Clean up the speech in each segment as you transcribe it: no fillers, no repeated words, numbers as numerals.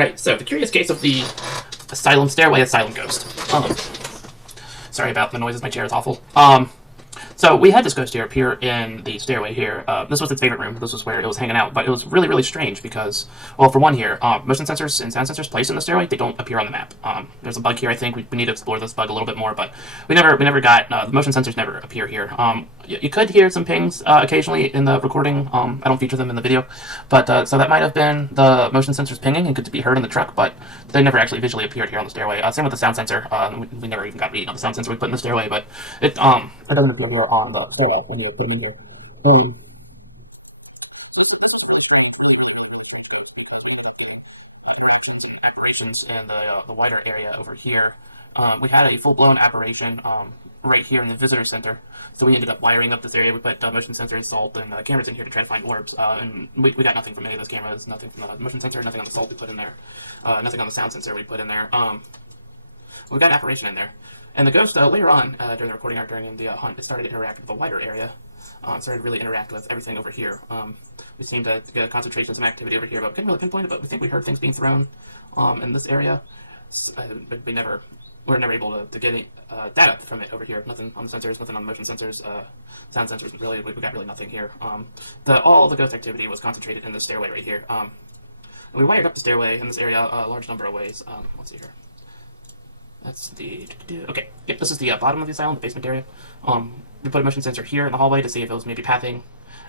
Right, so the curious case of the Asylum Stairway Asylum Ghost. Sorry about the noises, my chair is awful. So we had this ghost here appear in the stairway here. This was its favorite room. This was where it was hanging out. But it was really, really strange because, well, for one here, motion sensors and sound sensors placed in the stairway, they don't appear on the map. There's a bug here. I think we need to explore this bug a little bit more. But we never got the motion sensors never appear here. You could hear some pings occasionally in the recording. I don't feature them in the video, but so that might have been the motion sensors pinging and could be heard in the truck. But they never actually visually appeared here on the stairway. Same with the sound sensor. We never even got reading on the sound sensor we put in the stairway, but it doesn't appear here on the stairway when you put them in here. Apparitions in the wider area over here. We had a full-blown apparition right here in the visitor center, so we ended up wiring up this area. We put motion sensor, salt, and cameras in here to try to find orbs, and we got nothing from any of those cameras, nothing from the motion sensor, nothing on the salt we put in there, nothing on the sound sensor we put in there. We got an apparition in there. And the ghost, later on, during the recording arc, during the hunt, it started to interact with the wider area. It started to really interact with everything over here. We seemed to get a concentration of some activity over here, but we couldn't really pinpoint it, but we think we heard things being thrown in this area. We were never able to get any data from it over here. Nothing on the sensors, nothing on the motion sensors, sound sensors, really, we got really nothing here. All of the ghost activity was concentrated in this stairway right here. We wired up the stairway in this area a large number of ways. Let's see here. That's the... Okay, yep, this is the bottom of the asylum, the basement area. We put a motion sensor here in the hallway to see if it was maybe pathing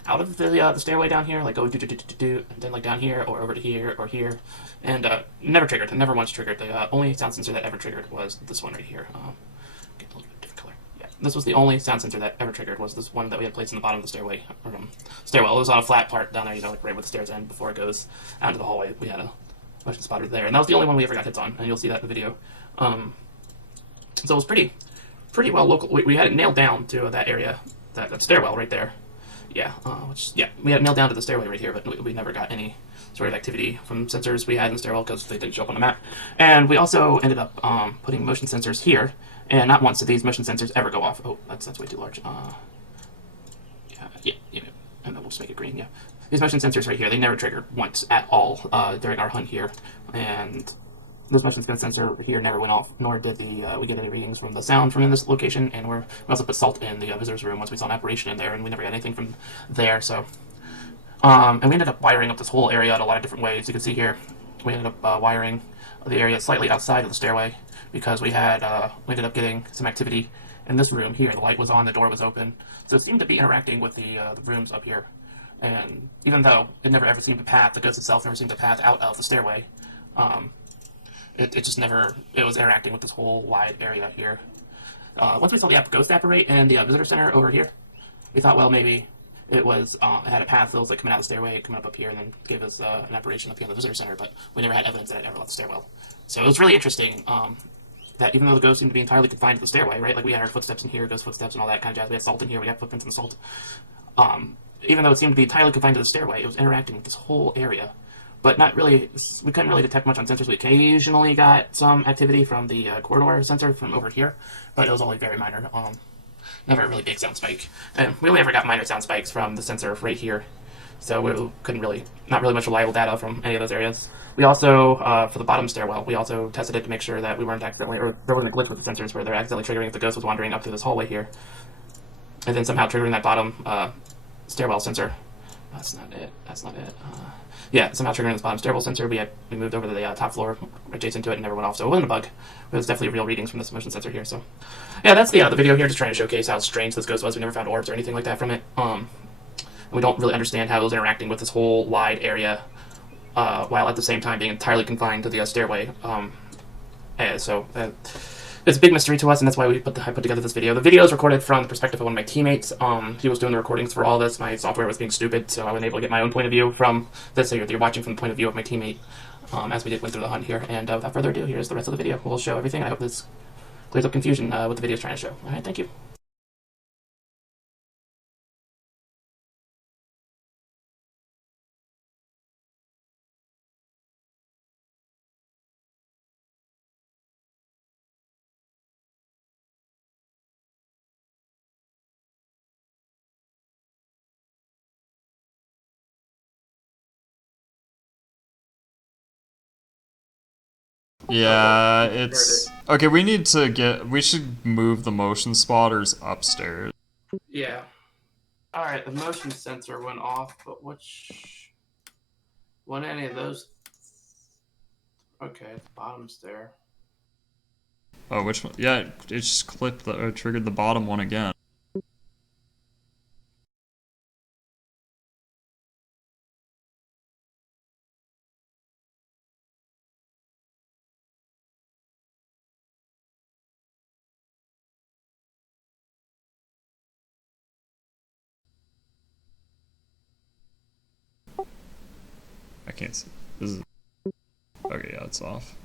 out of the stairway down here, like going and then like down here, or over to here, or here. And never triggered, never once triggered. The only sound sensor that ever triggered was this one right here. Get a little bit different color. Yeah, this was the only sound sensor that ever triggered, was this one that we had placed in the bottom of the stairway. Stairwell. It was on a flat part down there, you know, like right where the stairs end before it goes out into the hallway. We had a motion spotter there, and that was the only one we ever got hits on, and you'll see that in the video. So it was pretty well local. We had it nailed down to that area, that stairwell right there. Yeah, we had it nailed down to the stairway right here, but we never got any sort of activity from sensors we had in the stairwell because they didn't show up on the map. And we also ended up putting motion sensors here, and not once did these motion sensors ever go off. Oh, that's way too large. Yeah, and then we'll just make it green. Yeah, these motion sensors right here, they never triggered once at all during our hunt here, and this motion sensor here never went off, nor did we get any readings from the sound from in this location, and we also put salt in the visitor's room once we saw an apparition in there, and we never got anything from there, so... and we ended up wiring up this whole area in a lot of different ways. You can see here, we ended up wiring the area slightly outside of the stairway, because we ended up getting some activity in this room here. The light was on, the door was open, so it seemed to be interacting with the rooms up here. And even though it never ever seemed to path, the ghost itself never seemed to path out of the stairway, it just never, it was interacting with this whole wide area here. Once we saw the ghost apparate in the visitor center over here, we thought, well, maybe it was, it had a path that was like coming out of the stairway, coming up here, and then gave us an apparition up here in the visitor center, but we never had evidence that it ever left the stairwell. So it was really interesting that even though the ghost seemed to be entirely confined to the stairway, right, like we had our footsteps in here, ghost footsteps and all that kind of jazz, we had salt in here, we had footprints in the salt, even though it seemed to be entirely confined to the stairway, it was interacting with this whole area. But not really, we couldn't really detect much on sensors. We occasionally got some activity from the corridor sensor from over here, but it was only very minor. Never a really big sound spike. And we only ever got minor sound spikes from the sensor right here. So we couldn't really, not really much reliable data from any of those areas. We also, for the bottom stairwell, we also tested it to make sure that we weren't accidentally, or there wasn't a glitch with the sensors where they're accidentally triggering if the ghost was wandering up through this hallway here. And then somehow triggering that bottom stairwell sensor. That's not it. Yeah, somehow triggering this bottom stairwell sensor. We moved over to the top floor adjacent to it and never went off, so it wasn't a bug. It was definitely real readings from this motion sensor here. So, yeah, that's the video here, just trying to showcase how strange this ghost was. We never found orbs or anything like that from it. We don't really understand how it was interacting with this whole wide area, while at the same time being entirely confined to the stairway. It's a big mystery to us, and that's why I put together this video. The video is recorded from the perspective of one of my teammates. He was doing the recordings for all this. My software was being stupid, so I wasn't able to get my own point of view from this. So you're watching from the point of view of my teammate as we went through the hunt here. And without further ado, here's the rest of the video. We'll show everything. I hope this clears up confusion what the video is trying to show. All right, thank you. Yeah, Heard it. it's okay. We should move the motion spotters upstairs. Yeah. All right, the motion sensor went off, but which one? Any of those? Okay, it's bottom stair. Oh, which one? Yeah, it just triggered the bottom one again. I can't see. This is okay. Yeah, it's off.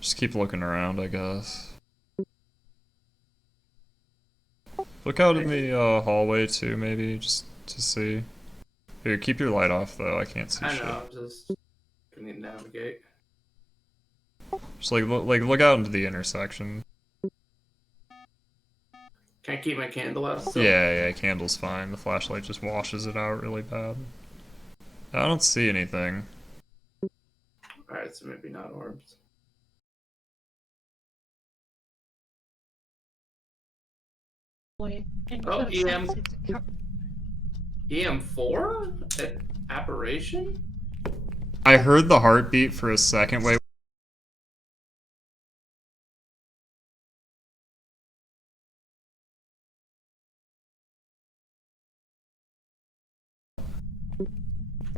Just keep looking around, I guess. Look out in the hallway too, maybe just to see. Here, keep your light off though. I can't see I shit. know. I'm just gonna navigate. Just look out into the intersection. Can I keep my candle out still? Yeah, candle's fine. The flashlight just washes it out really bad. I don't see anything. All right, so maybe not orbs. Oh, EM4? Apparition? I heard the heartbeat for a second. Wait.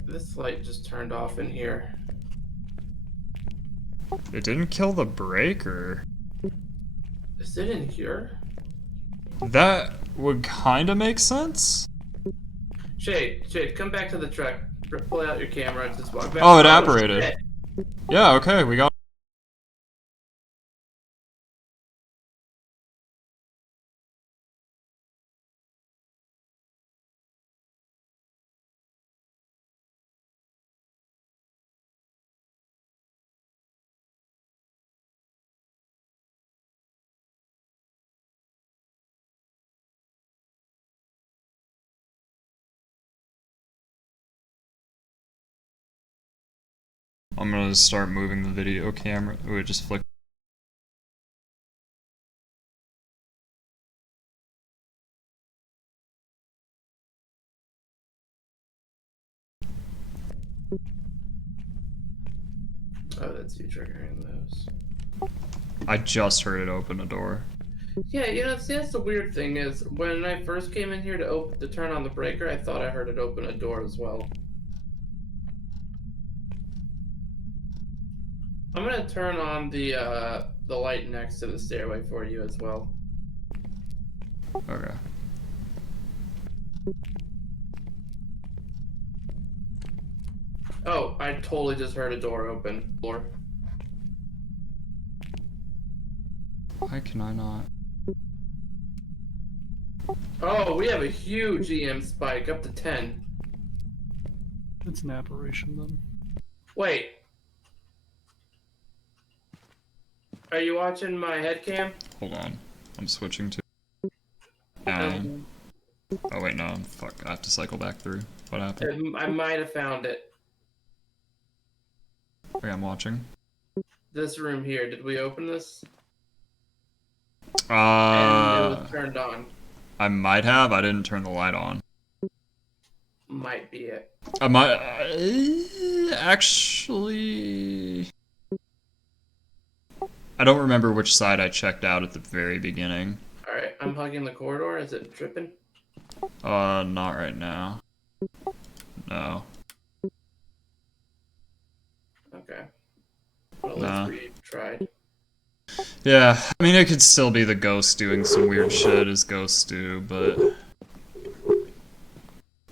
This light just turned off in here. It didn't kill the breaker. Is it in here? That would kind of make sense. Shade, come back to the truck. Pull out your camera and just walk back. Oh, it apparated. Shit. Yeah, okay, we got. I'm gonna start moving the video camera. It just flick. Oh, that's you triggering those. I just heard it open a door. Yeah, see, that's the weird thing is when I first came in here to turn on the breaker, I thought I heard it open a door as well. I'm gonna turn on the light next to the stairway for you as well. Okay. Oh, I totally just heard a door open. Floor. Why can I not? Oh, we have a huge EM spike, up to 10. It's an apparition then. Wait. Are you watching my head cam? Hold on. I'm switching to. Um, Oh wait, no. Fuck. I have to cycle back through. What happened? I might have found it. Okay, I'm watching. This room here. Did we open this? And it was turned on. I might have. I didn't turn the light on. Might be it. I might. Actually. I don't remember which side I checked out at the very beginning. Alright, I'm hugging the corridor. Is it tripping? Not right now. No. Okay. Well, Nah. let's retry. Yeah, I mean, it could still be the ghost doing some weird shit as ghosts do, but.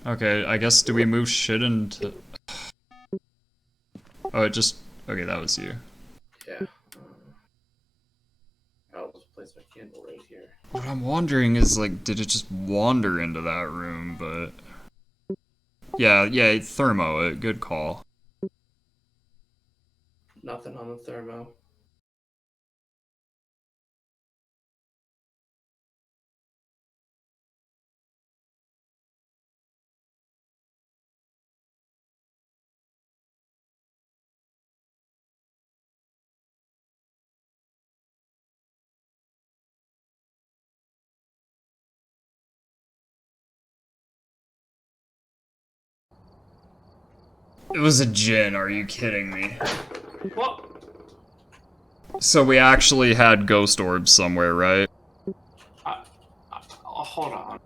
Okay, I guess do we move shit into. Oh, it just. Okay, that was you. Yeah. I'll just place my candle right here. What I'm wondering is, like, did it just wander into that room, but. Yeah, thermo, good call. Nothing on the thermo. It was a djinn, are you kidding me? What? So we actually had ghost orbs somewhere, right? Hold on.